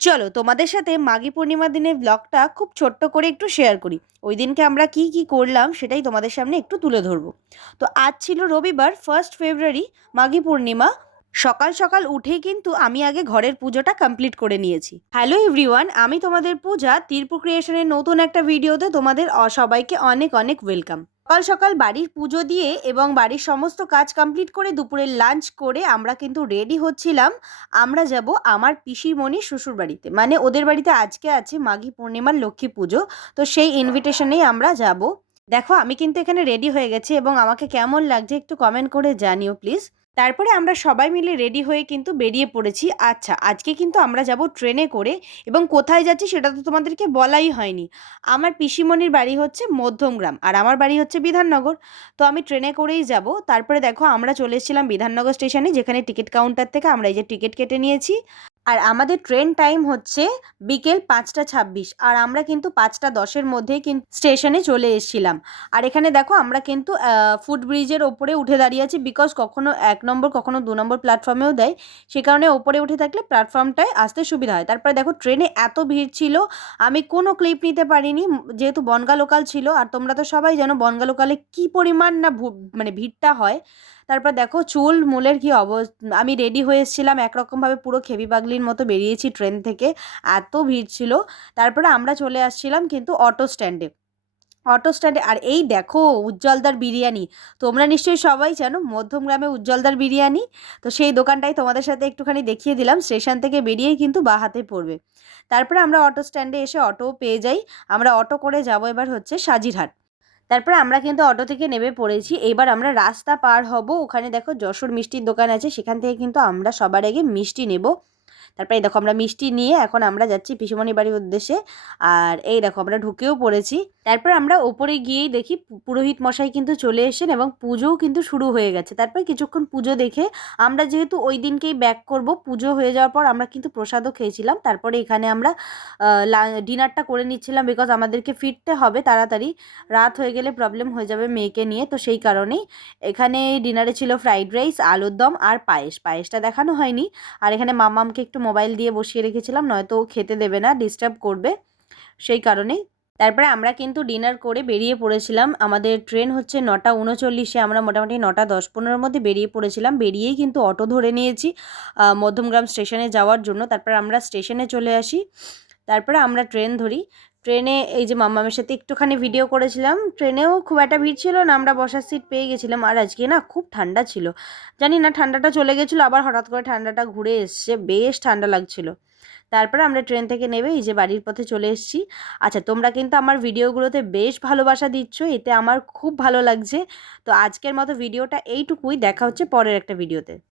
চলো তোমাদের সাথে মাঘী পূর্ণিমার দিনের ব্লগটা খুব ছোট্ট করে একটু শেয়ার করি। ওই দিনকে আমরা কি কি করলাম সেটাই তোমাদের সামনে একটু তুলে ধরবো। তো আজ ছিল রবিবার ফার্স্ট ফেব্রুয়ারি মাঘী পূর্ণিমা। সকাল সকাল উঠেই কিন্তু আমি আগে ঘরের পুজোটা কমপ্লিট করে নিয়েছি। হ্যালো এভরিওয়ান আমি তোমাদের পূজা, তীর্পু ক্রিয়েশনের নতুন একটা ভিডিওতে তোমাদের সবাইকে অনেক অনেক ওয়েলকাম সকাল সকাল বাড়ির পুজো দিয়ে এবং বাড়ির সমস্ত কাজ কমপ্লিট করে দুপুরের লাঞ্চ করে আমরা কিন্তু রেডি হচ্ছিলাম। আমরা যাব আমার পিসির মনি শ্বশুর বাড়িতে মানে ওদের বাড়িতে আজকে আছে মাঘী পূর্ণিমার লক্ষ্মী পুজো। তো সেই ইনভিটেশনেই আমরা যাব। দেখো, আমি কিন্তু এখানে রেডি হয়ে গেছি এবং আমাকে কেমন লাগছে একটু কমেন্ট করে জানিও প্লিজ তারপরে আমরা সবাই মিলে রেডি হয়ে কিন্তু বেরিয়ে পড়েছি। আচ্ছা আজকে কিন্তু আমরা যাব ট্রেনে করে এবং কোথায় যাচ্ছি সেটা তো তোমাদেরকে বলাই হয়নি। আমার পিসিমণির বাড়ি হচ্ছে মধ্যমগ্রাম আর আমার বাড়ি হচ্ছে বিধাননগর। তো আমি ট্রেনে করেই যাব। তারপরে দেখো আমরা চলে এসেছিলাম বিধাননগর স্টেশনে যেখানে টিকিট কাউন্টার থেকে আমরা এই যে টিকিট কেটে নিয়েছি। আর আমাদের ট্রেন টাইম হচ্ছে বিকেল পাঁচটা ছাব্বিশ। আর আমরা কিন্তু পাঁচটা দশের মধ্যেই কিন্তু স্টেশনে চলে এসেছিলাম। আর এখানে দেখো আমরা কিন্তু ফুট ব্রিজের ওপরে উঠে দাঁড়িয়ে আছি বিকজ কখনো এক নম্বর, কখনো দু নম্বর প্ল্যাটফর্মেও দেয়। সে কারণে ওপরে উঠে থাকলে প্ল্যাটফর্মটায় আসতে সুবিধা হয়। তারপরে দেখো ট্রেনে এত ভিড় ছিল, আমি কোনো ক্লিপ নিতে পারিনি। যেহেতু বনগা লোকাল ছিল, আর তোমরা তো সবাই জানো বনগা লোকালে কী পরিমাণ না মানে ভিড়টা হয়। তারপর দেখো চুল, মূলের কি অবস্থা, আমি রেডি হয়ে এসেছিলাম। একরকমভাবে পুরো খেবি পাগলির মতো বেরিয়েছি ট্রেন থেকে। এত ভিড় ছিল। তারপরে আমরা চলে আসছিলাম কিন্তু অটো স্ট্যান্ডে। অটো স্ট্যান্ডে আর এই দেখো উজ্জ্বলদার বিরিয়ানি। তোমরা নিশ্চয়ই সবাই জানো মধ্যমগ্রামে উজ্জ্বলদার বিরিয়ানি। তো সেই দোকানটাই তোমাদের সাথে একটুখানি দেখিয়ে দিলাম। স্টেশন থেকে বেরিয়েই কিন্তু বা হাতে পড়বে। তারপরে আমরা অটো স্ট্যান্ডে এসে অটো পেয়ে যাই। আমরা অটো করে যাব এবার হচ্ছে সাজিরহাট। তারপরে আমরা কিন্তু অটো থেকে নেমে পড়েছি। এবার আমরা রাস্তা পার হব। ওখানে দেখো যশোর মিষ্টির দোকান আছে। সেখান থেকে কিন্তু আমরা সবার আগে মিষ্টি নেব। তারপরে দেখো আমরা মিষ্টি নিয়ে এখন আমরা যাচ্ছি পিসুমণি বাড়ির উদ্দেশ্যে। আর এই দেখো আমরা ঢুকেও পড়েছি। তারপর আমরা ওপরে গিয়েই দেখি পুরোহিত মশাই কিন্তু চলে এসেছেন এবং পুজোও কিন্তু শুরু হয়ে গেছে। তারপরে কিছুক্ষণ পুজো দেখে আমরা যেহেতু ওই দিনকেই ব্যাক করব, পুজো হয়ে যাওয়ার পর আমরা কিন্তু প্রসাদও খেয়েছিলাম। তারপরে এখানে আমরা ডিনারটা করে নিচ্ছিলাম বিকজ আমাদেরকে ফিরতে হবে তাড়াতাড়ি। রাত হয়ে গেলে প্রবলেম হয়ে যাবে মেয়েকে নিয়ে, তো সেই কারণেই এখানে ডিনারে ছিল ফ্রাইড রাইস আলুর দম আর পায়েস। পায়েসটা দেখানো হয়নি। আর এখানে মামামকে একটু মোবাইল দিয়ে বসিয়ে রেখেছিলাম, নয়তো খেতে দেবে না ডিস্টার্ব করবে সেই কারণেই। তারপরে আমরা কিন্তু ডিনার করে বেরিয়ে পড়েছিলাম। আমাদের ট্রেন হচ্ছে নটা উনচল্লিশে, আমরা মোটামুটি নটা দশ পনেরোর মধ্যে বেরিয়ে পড়েছিলাম। বেরিয়েই কিন্তু অটো ধরে নিয়েছি মধ্যমগ্রাম স্টেশনে যাওয়ার জন্য। তারপর আমরা স্টেশনে চলে আসি। তারপরে আমরা ট্রেন ধরি। ট্রেনে এই যে মামামের সাথে একটুখানি ভিডিও করেছিলাম, ট্রেনেও খুব একটা ভিড় ছিল না, আমরা বসার সিট পেয়ে গেছিলাম, আর আজকে না খুব ঠান্ডা ছিল। জানি না ঠান্ডাটা চলে গেছিল, আবার হঠাৎ করে ঠান্ডাটা ঘুরে এসছে, বেশ ঠান্ডা লাগছিল। তারপরে আমরা ট্রেন থেকে নেবে এই যে বাড়ির পথে চলে এসেছি। আচ্ছা তোমরা কিন্তু আমার ভিডিওগুলোতে বেশ ভালোবাসা দিচ্ছ, এতে আমার খুব ভালো লাগছে। তো আজকের মতো ভিডিওটা এইটুকুই, দেখা হচ্ছে পরের একটা ভিডিওতে